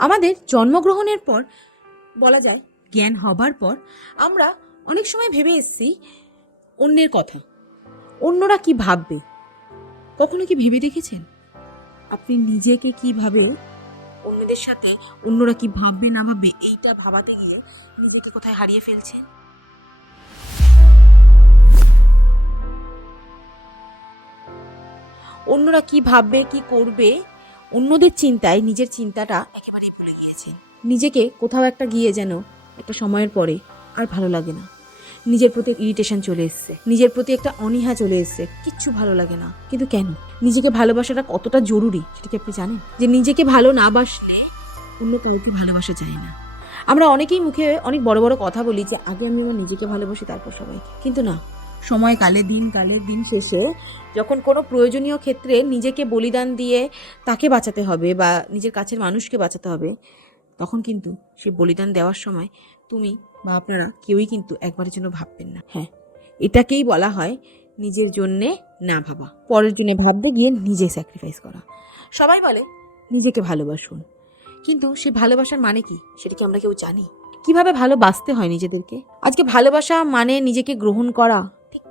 আমাদের জন্মগ্রহণের পর বলা যায় জ্ঞান হবার পর আমরা অনেক সময় ভেবে এসেছি অন্যের কথা, অন্যরা কি ভাববে। কখনো কি ভেবে দেখেছেন আপনি নিজেকে কি ভাবে অন্যদের সাথে অন্যরা কি ভাববে না ভাববে এইটা ভাবাতে গিয়ে নিজেকে কোথায় হারিয়ে ফেলছেন? অন্যরা কি ভাববে কি করবে অন্যদের চিন্তায় নিজের চিন্তাটা একেবারেই ভুলে গিয়েছেন। নিজেকে কোথাও একটা গিয়ে যেন একটা সময়ের পরে আর ভালো লাগে না, নিজের প্রতি ইরিটেশন চলে এসছে, নিজের প্রতি একটা অনীহা চলে এসছে, কিচ্ছু ভালো লাগে না। কিন্তু কেন? নিজেকে ভালোবাসাটা কতটা জরুরি সেটা কি আপনি জানেন? যে নিজেকে ভালো না বাসলে অন্য কাউকে ভালোবাসা যায় না। আমরা অনেকেই মুখে অনেক বড় বড় কথা বলি যে আগে আমি আমার নিজেকে ভালোবাসি তারপর সবাইকে, কিন্তু না, সময়কালে দিন শেষে যখন কোনো প্রয়োজনীয় ক্ষেত্রে নিজেকে বলিদান দিয়ে তাকে বাঁচাতে হবে বা নিজের কাছের মানুষকে বাঁচাতে হবে, তখন কিন্তু সেই বলিদান দেওয়ার সময় তুমি বা আপনারা কেউই কিন্তু একবারের জন্য ভাববেন না। হ্যাঁ, এটাকেই বলা হয় নিজের জন্যে না ভাবা, পরের জন্য ভাবতে গিয়ে নিজে স্যাক্রিফাইস করা। সবাই বলে নিজেকে ভালোবাসুন, কিন্তু সে ভালোবাসার মানে কি সেটা কি আমরা কেউ জানি? কিভাবে ভালোবাসতে হয় নিজেদেরকে? আজকে ভালোবাসা মানে নিজেকে গ্রহণ করা। ঠিক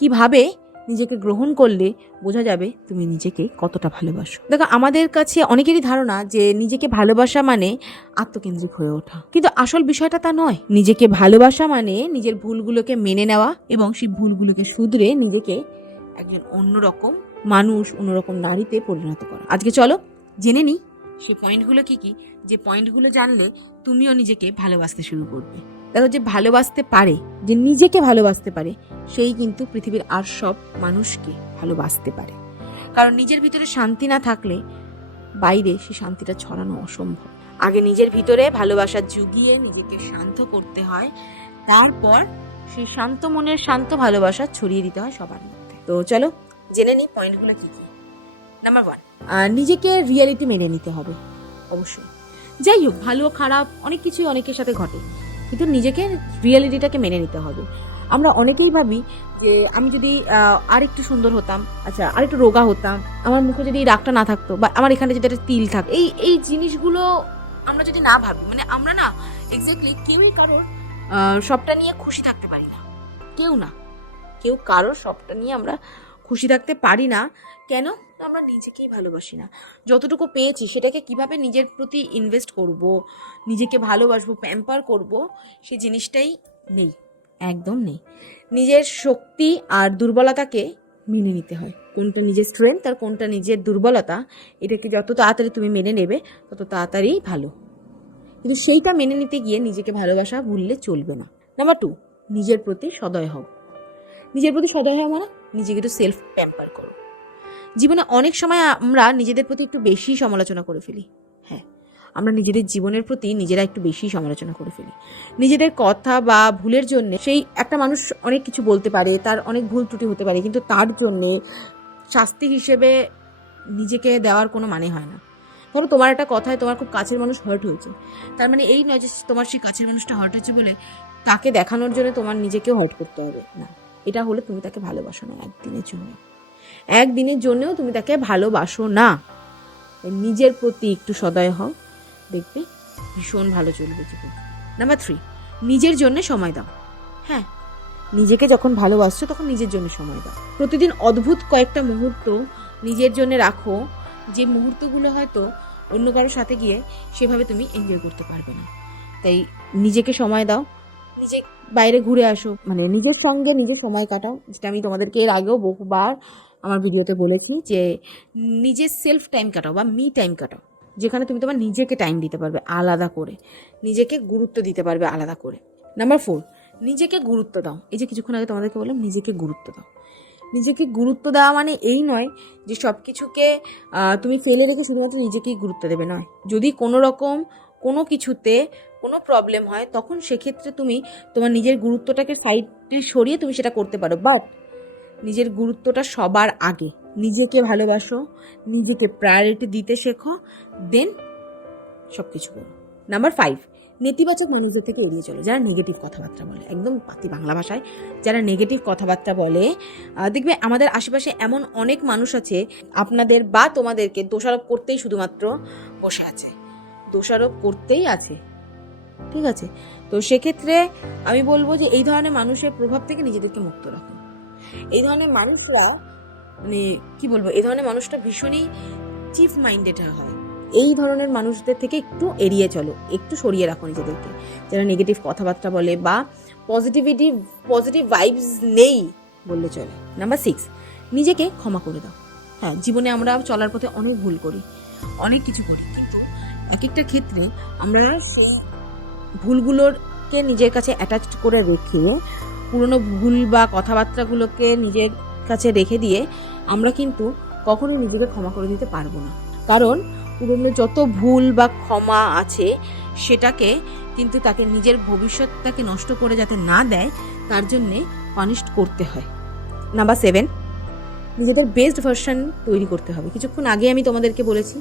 কিভাবে নিজেকে গ্রহণ করলে বোঝা যাবে তুমি নিজেকে কতটা ভালোবাসো। দেখো, আমাদের কাছে অনেকেরই ধারণা যে নিজেকে ভালোবাসা মানে আত্মকেন্দ্রিক হয়ে ওঠা, কিন্তু আসল বিষয়টা তা নয়। নিজেকে ভালোবাসা মানে নিজের ভুলগুলোকে মেনে নেওয়া এবং সেই ভুলগুলোকে শুধরে নিজেকে একজন অন্যরকম মানুষ, অন্যরকম নারীতে পরিণত করা। আজকে চলো জেনে নিই সেই পয়েন্টগুলো কি কি, যে পয়েন্টগুলো জানলে তুমিও নিজেকে ভালোবাসতে শুরু করবে। দেখো, যে ভালোবাসতে পারে, যে নিজেকে ভালোবাসতে পারে, সেই কিন্তু পৃথিবীর আর সব মানুষকে ভালোবাসতে পারে। কারণ নিজের ভিতরে শান্তি না থাকলে বাইরে সে শান্তিটা ছড়ানো অসম্ভব। আগে নিজের ভিতরে ভালোবাসা জুগিয়ে নিজেকে শান্ত করতে হয়, তারপর সেই শান্ত মনের শান্ত ভালোবাসা ছড়িয়ে দিতে হয় সবার মধ্যে। তো চলো জেনে নিই পয়েন্টগুলো কি কি। নাম্বার 1, নিজেকে রিয়েলিটি মেনে নিতে হবে। অবশ্যই, যাই হোক, ভালো খারাপ অনেক কিছুই অনেকের সাথে ঘটে, কিন্তু নিজেকে রিয়েলিটিটাকে মেনে নিতে হবে। আমরা অনেকেই ভাবি যে আমি যদি আরেকটু সুন্দর হতাম, আচ্ছা আরেকটু রোগা হতাম, আমার মুখে যদি রাগটা না থাকতো, বা আমার এখানে যদি একটা তিল থাকতো, এই জিনিসগুলো আমরা যদি না ভাবি, মানে আমরা না এক্স্যাক্টলি কেউই কারোর সবটা নিয়ে খুশি থাকতে পারি না। কেউ কারোর সবটা নিয়ে আমরা খুশি থাকতে পারি না। কেন? আমরা নিজেকেই ভালোবাসি না। যতটুকু পেয়েছি সেটাকে কিভাবে নিজের প্রতি ইনভেস্ট করব, নিজেকে ভালোবাসবো, প্যাম্পার করব, সেই জিনিসটাই নেই, একদম নেই। নিজের শক্তি আর দুর্বলতাকে মেনে নিতে হয়, কোনটা নিজের স্ট্রেংথ আর কোনটা নিজের দুর্বলতা, এটাকে যত তাড়াতাড়ি তুমি মেনে নেবে তত তাড়াতাড়ি ভালো। কিন্তু সেইটা মেনে নিতে গিয়ে নিজেকে ভালোবাসা ভুললে চলবে না। নাম্বার 2, নিজের প্রতি সদয় হও। নিজের প্রতি সদয় হওয়া মানে নিজেকে একটু সেলফ প্যাম্পার করো। জীবনে অনেক সময় আমরা নিজেদের প্রতি একটু বেশি সমালোচনা করে ফেলি। হ্যাঁ, আমরা নিজেদের জীবনের প্রতি নিজেরা একটু বেশি সমালোচনা করে ফেলি। নিজেদের কথা বা ভুলের জন্য সেই একটা মানুষ অনেক কিছু বলতে পারে, তার অনেক ভুল ত্রুটি হতে পারে, কিন্তু তার জন্যে শাস্তি হিসেবে নিজেকে দেওয়ার কোনো মানে হয় না। ধরো তোমার একটা কথায় তোমার খুব কাছের মানুষ হার্ট হয়েছে, তার মানে এই নয় যে তোমার সেই কাছের মানুষটা হার্ট হয়েছে বলে তাকে দেখানোর জন্য তোমার নিজেকেও হার্ট করতে হবে না। এটা হলে তুমি তাকে ভালোবাসো না। একদিনের জন্যও তুমি তাকে ভালোবাসো না। নিজের প্রতি একটু সদয় হও, দেখবে ভীষণ ভালো চলবে জীবন। নাম্বার 3, নিজের জন্য সময় দাও। হ্যাঁ, নিজেকে যখন ভালোবাসছো তখন নিজের জন্য সময় দাও। প্রতিদিন অদ্ভুত কয়েকটা মুহূর্ত নিজের জন্য রাখো, যে মুহূর্তগুলো হয়তো অন্য কারোর সাথে গিয়ে সেভাবে তুমি এনজয় করতে পারবে না। তাই নিজেকে সময় দাও, নিজে বাইরে ঘুরে আসো, মানে নিজের সঙ্গে নিজে সময় কাটাও। যেটা আমি তোমাদেরকে এর আগেও বহুবার আমার ভিডিওতে বলেছি যে নিজের সেলফ টাইম কাটাও বা মি টাইম কাটাও, যেখানে তুমি তোমার নিজেকে টাইম দিতে পারবে আলাদা করে, নিজেকে গুরুত্ব দিতে পারবে আলাদা করে। নাম্বার 4, নিজেকে গুরুত্ব দাও। এই যে কিছুক্ষণ আগে তোমাদেরকে বললাম নিজেকে গুরুত্ব দাও। নিজেকে গুরুত্ব দেওয়া মানে এই নয় যে সব কিছুকে তুমি ফেলে রেখে শুধুমাত্র নিজেকেই গুরুত্ব দেবে, নয়। যদি কোনো রকম কোনো কিছুতে কোনো প্রবলেম হয় তখন সেক্ষেত্রে তুমি তোমার নিজের গুরুত্বটাকে সাইডে সরিয়ে তুমি সেটা করতে পারো, বাট নিজের গুরুত্বটা সবার আগে। নিজেকে ভালোবাসো, নিজেকে প্রায়োরিটি দিতে শেখো, দেন সব কিছু করো। নাম্বার 5, নেতিবাচক মানুষদের থেকে এড়িয়ে চলো, যারা নেগেটিভ কথাবার্তা বলে। একদম পাতি বাংলা ভাষায়, যারা নেগেটিভ কথাবার্তা বলে, দেখবে আমাদের আশেপাশে এমন অনেক মানুষ আছে আপনাদের বা তোমাদেরকে দোষারোপ করতেই শুধুমাত্র বসে আছে। দোষারোপ করতেই আছে। ঠিক আছে, তো সেক্ষেত্রে আমি বলবো যে এই ধরনের মানুষের প্রভাব থেকে নিজেদেরকে মুক্ত রাখুন। এই ধরনের মানুষরা মানে কি বলবো, এই ধরনের মানুষটা ভীষণই চিফ মাইন্ডেড হয়। এই ধরনের মানুষদের থেকে একটু এড়িয়ে চলো, একটু সরিয়ে রাখো নিজেদেরকে, যারা নেগেটিভ কথাবার্তা বলে বা পজিটিভ ভাইবস নেই বললে চলে। নাম্বার 6, নিজেকে ক্ষমা করে দাও। হ্যাঁ, জীবনে আমরা চলার পথে অনেক ভুল করি, অনেক কিছু করি, কিন্তু এক একটা ক্ষেত্রে আমরা সেই ভুলগুলোকে নিজের কাছে অ্যাটাচড করে রেখে, পুরনো ভুল বা কথাবার্তাগুলোকে নিজের কাছে রেখে দিয়ে আমরা কিন্তু কখনোই নিজেকে ক্ষমা করে দিতে পারবো না। কারণ পুরনো যত ভুল বা ক্ষমা আছে সেটাকে কিন্তু তাকে নিজের ভবিষ্যৎটাকে নষ্ট করে যাতে না দেয় তার জন্যে পানিশড করতে হয়। নাম্বার 7, নিজেদের বেস্ট ভার্সন তৈরি করতে হবে। কিছুক্ষণ আগে আমি তোমাদেরকে বলেছি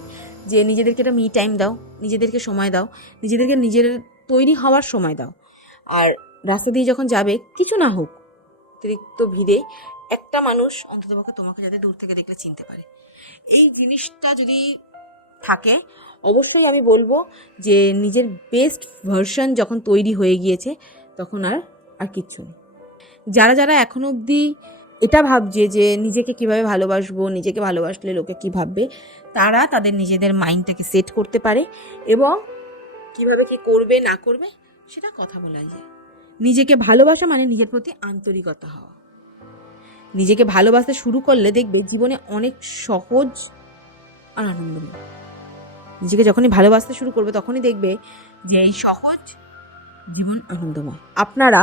যে নিজেদেরকে একটা মি টাইম দাও, নিজেদেরকে সময় দাও, নিজেদেরকে নিজের তৈরি হওয়ার সময় দাও। আর রাস্তা দিয়ে যখন যাবে, কিছু না হোক অতিরিক্ত ভিড়ে, একটা মানুষ অন্ততপক্ষে তোমাকে যাতে দূর থেকে দেখলে চিনতে পারে, এই জিনিসটা যদি থাকে, অবশ্যই আমি বলবো যে নিজের বেস্ট ভার্সন যখন তৈরি হয়ে গিয়েছে তখন আর কিচ্ছু নেই। যারা যারা এখনো অবধি এটা ভাবছে যে নিজেকে কিভাবে ভালোবাসবো, নিজেকে ভালোবাসলে লোকে কি ভাববে, তারা তাদের নিজেদের মাইন্ডটাকে সেট করতে পারে এবং কিভাবে কি করবে না করবে সেটা কথা বলা যায়। নিজেকে ভালোবাসা মানে নিজের প্রতি আন্তরিকতা হওয়া। নিজেকে ভালোবাসতে শুরু করলে দেখবে জীবনে অনেক সহজ আর আনন্দময়। নিজেকে যখনই ভালোবাসতে শুরু করবে তখনই দেখবে যে এই সহজ জীবন আনন্দময়। আপনারা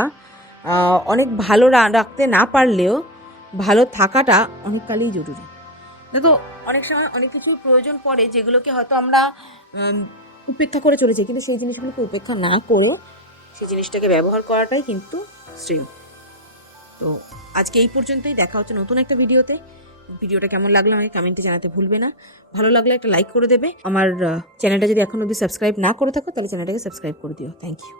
অনেক ভালো রাখতে না পারলেও ভালো থাকাটা অনেককালই জরুরি। দেখো, অনেক সময় অনেক কিছুর প্রয়োজন পড়ে যেগুলোকে হয়তো আমরা উপেক্ষা করে চলেছি, কিন্তু সেই জিনিসগুলোকে উপেক্ষা না করেও সেই জিনিসটাকে ব্যবহার করাটাই কিন্তু শ্রেয়। তো আজকে এই পর্যন্তই, দেখা হচ্ছে নতুন একটা ভিডিওতে। ভিডিওটা কেমন লাগলো আমাকে কমেন্টে জানাতে ভুলবে না। ভালো লাগলে একটা লাইক করে দেবে। আমার চ্যানেলটা যদি এখনো অবধি সাবস্ক্রাইব না করে থাকো তাহলে চ্যানেলটাকে সাবস্ক্রাইব করে দিও। Thank you.